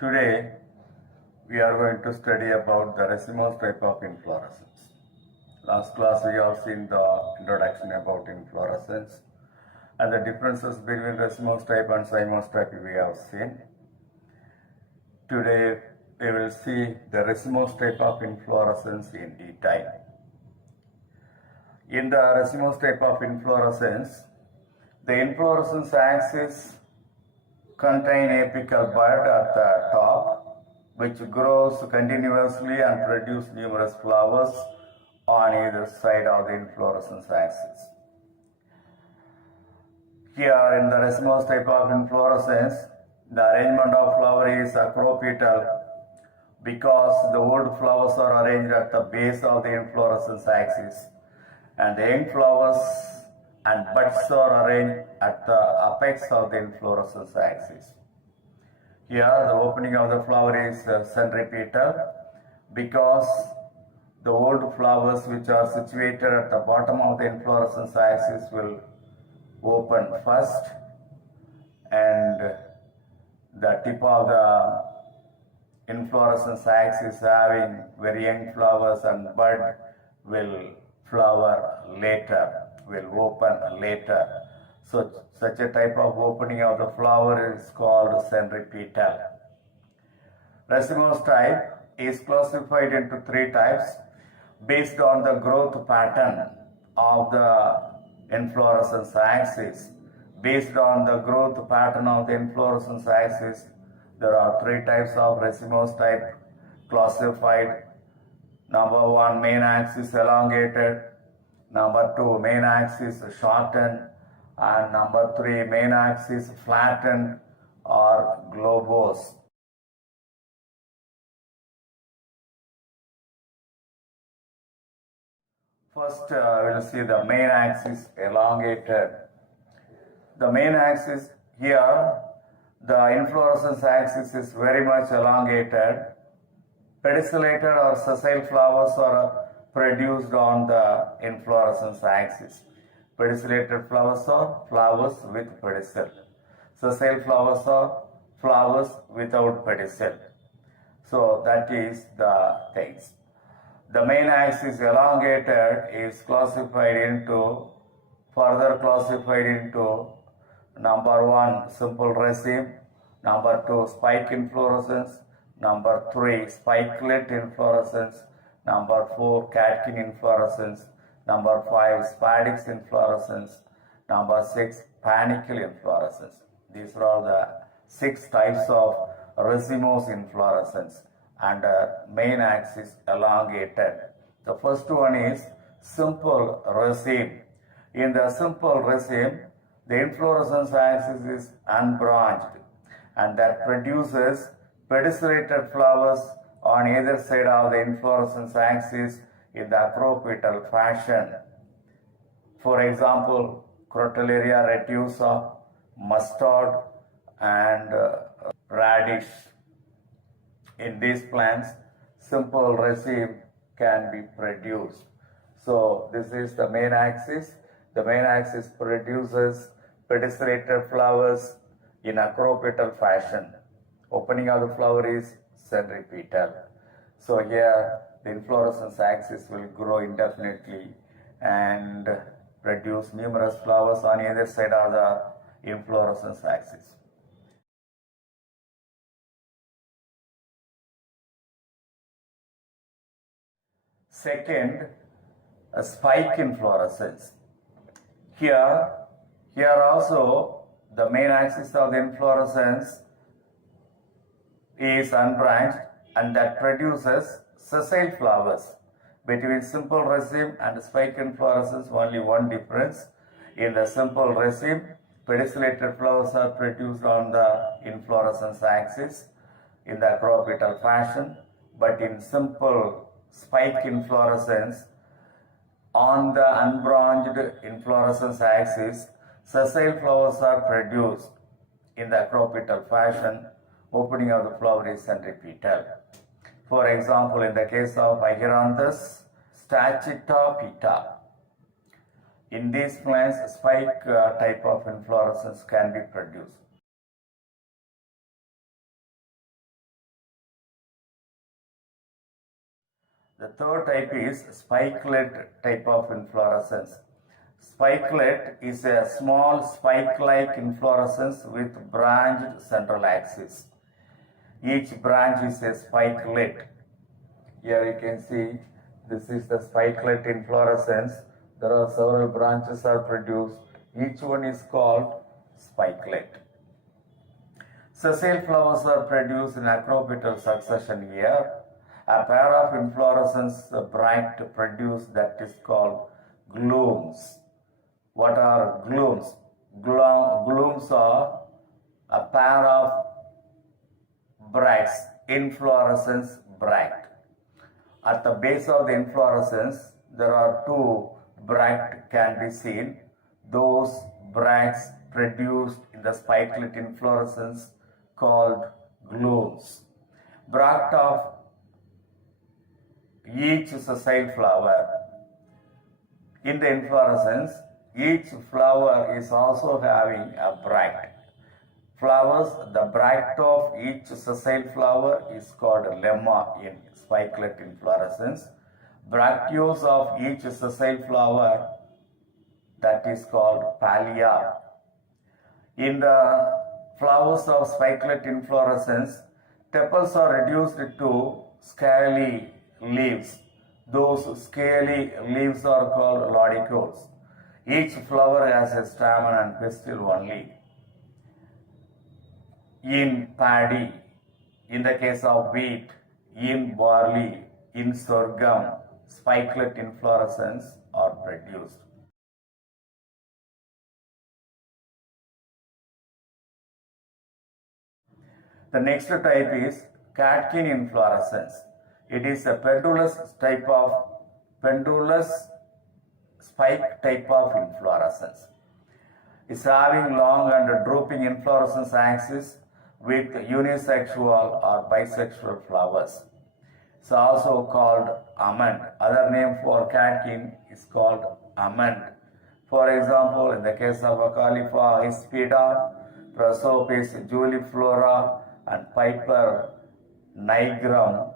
Today we are going to study about the racemose type of inflorescence. Last class we have seen the introduction about inflorescence and the differences between racemose type and cymose type we have seen. Today we will see the racemose type of inflorescence in detail. In the racemose type of inflorescence, the inflorescence axis contain apical bud at the top, which grows continuously and produces numerous flowers on either side of the inflorescence axis. Here in the racemose type of inflorescence, the arrangement of flower is acropetal because the old flowers are arranged at the base of the inflorescence axis and the young flowers and buds are arranged at the apex of the inflorescence axis. Here the opening of the flower is centripetal because the old flowers which are situated at the bottom of the inflorescence axis will open first and the tip of the inflorescence axis having very young flowers and bud will flower later, will open later. So such a type of opening of the flower is called centripetal. Racemose type is classified into three types based on the growth pattern of the inflorescence axis. Based on the growth pattern of the inflorescence axis, there are three types of racemose type classified. Number one, main axis elongated. Number two, main axis shortened. And number three, main axis flattened or globose. First, we'll see the main axis elongated. The main axis here, the inflorescence axis is very much elongated. Pedicellated or sessile flowers are produced on the inflorescence axis. Pedicellated flowers are flowers with pedicel. Sessile flowers are flowers without pedicel. So that is the things. The main axis elongated is further classified into number one, simple raceme, number two, spike inflorescence, number three, spikelet inflorescence, number four, catkin inflorescence, number five, spadix inflorescence, number six, panicle inflorescence. These are all the 6 types of racemose inflorescence and main axis elongated. The first one is simple raceme. In the simple raceme, the inflorescence axis is unbranched and that produces pedicellated flowers on either side of the inflorescence axis in the acropetal fashion. For example, Crotalaria retusa, mustard and radish. In these plants, simple raceme can be produced. So this is the main axis. The main axis produces pedicellated flowers in acropetal fashion. Opening of the flower is centripetal. So here the inflorescence axis will grow indefinitely and produce numerous flowers on either side of the inflorescence axis. Second, a spike inflorescence. Here also the main axis of the inflorescence is unbranched and that produces sessile flowers. Between simple raceme and spike inflorescence, only one difference. In the simple raceme, pedicellated flowers are produced on the inflorescence axis in the acropetal fashion, but in simple spike inflorescence, on the unbranched inflorescence axis, sessile flowers are produced in the acropetal fashion. Opening of the flower is centripetal. For example, in the case of Acheronthus stachita, in these plants, spike type of inflorescence can be produced. The third type is spikelet type of inflorescence. Spikelet is a small spike-like inflorescence with branched central axis. Each branch is a spikelet. Here you can see this is the spikelet inflorescence. There are several branches are produced. Each one is called spikelet. Sessile flowers are produced in acropetal succession here. A pair of inflorescence bract produce that is called glumes. What are glumes? Glumes are a pair of bracts, inflorescence bract. At the base of the inflorescence, there are two bract can be seen. Those bracts produced in the spikelet inflorescence called glumes. Bract of each sessile flower. In the inflorescence, each flower is also having a bract. Flowers, the bract of each sessile flower is called lemma in spikelet inflorescence. Bracteoles of each sessile flower, that is called pallia. In the flowers of spikelet inflorescence, tepals are reduced to scaly leaves. Those scaly leaves are called lauricoles. Each flower has a stamen and pistil only. In paddy, in the case of wheat, in barley, in sorghum, spikelet inflorescence are produced. The next type is catkin inflorescence. It is a pendulous spike type of inflorescence. It's having long and drooping inflorescence axis with unisexual or bisexual flowers. It's also called almond. Other name for catkin is called almond. For example, in the case of Acalypha hispida, Prosopis juliflora, and Piper nigrum,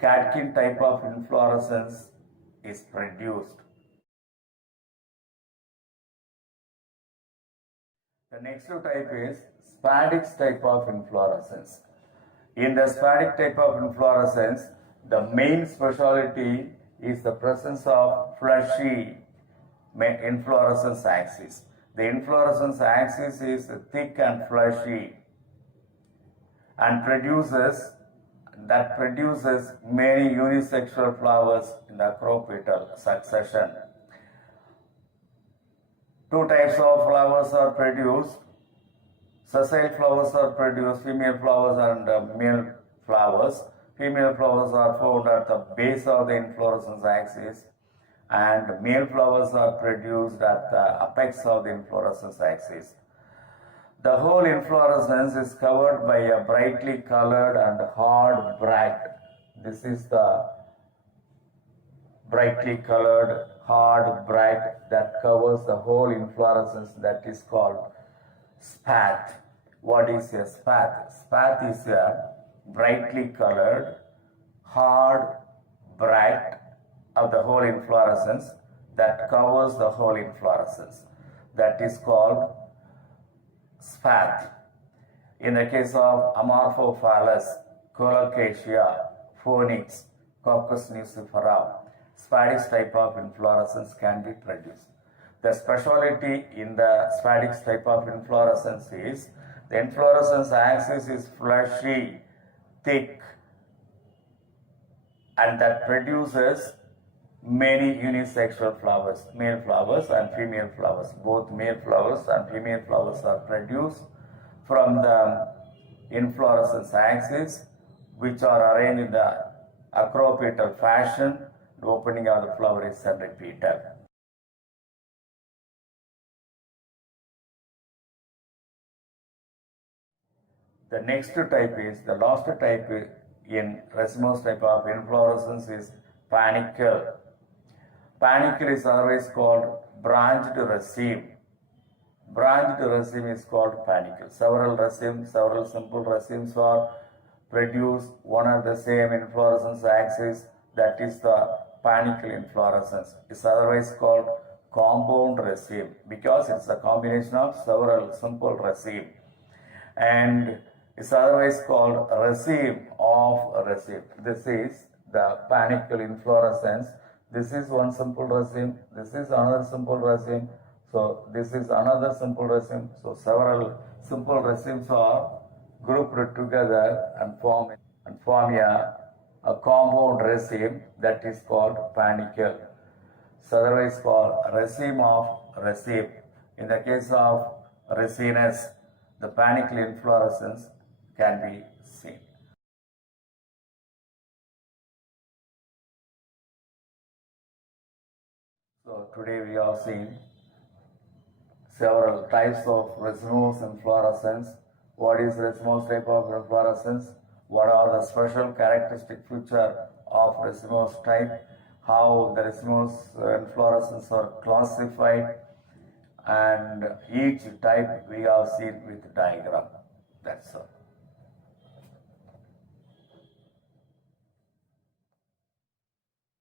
catkin type of inflorescence is produced. The next type is spadix type of inflorescence. In the spadix type of inflorescence, the main specialty is the presence of fleshy inflorescence axis. The inflorescence axis is thick and fleshy and produces many unisexual flowers in the acropetal succession. Two types of flowers are produced. Sessile flowers are produced, female flowers and male flowers. Female flowers are found at the base of the inflorescence axis, and male flowers are produced at the apex of the inflorescence axis. The whole inflorescence is covered by a brightly colored and hard bract. This is the brightly colored hard bract that covers the whole inflorescence, that is called spathe. What is a spathe? Spathe is a brightly colored hard bract of the whole inflorescence that covers the whole inflorescence. That is called spathe. In the case of Amorphophallus, Colocasia, Phoenix, Coccus nucifera, spadix type of inflorescence can be produced. The speciality in the spadix type of inflorescence is the inflorescence axis is fleshy, thick, and that produces many unisexual flowers, male flowers and female flowers. Both male flowers and female flowers are produced from the inflorescence axis, which are arranged in the acropetal fashion. The opening of the flower is repeated. The next type is, the last type in racemose type of inflorescence is panicle. Panicle is always called branched raceme. Branched raceme is called panicle. Several racemes, several simple racemes are produced one at the same inflorescence axis that is the panicle inflorescence. It's otherwise called compound raceme because it's a combination of several simple raceme, and it's otherwise called raceme of raceme. This is the panicle inflorescence. This is one simple raceme, this is another simple raceme, so this is another simple raceme. So several simple racemes are grouped together and form a compound raceme that is called panicle. It's otherwise called raceme of raceme. In the case of racinus, the panicle inflorescence can be seen. So today we have seen several types of racemose inflorescence. What is racemose type of inflorescence? What are the special characteristic feature of racemose type? How the racemose inflorescence are classified, and each type we have seen with diagram. That's all.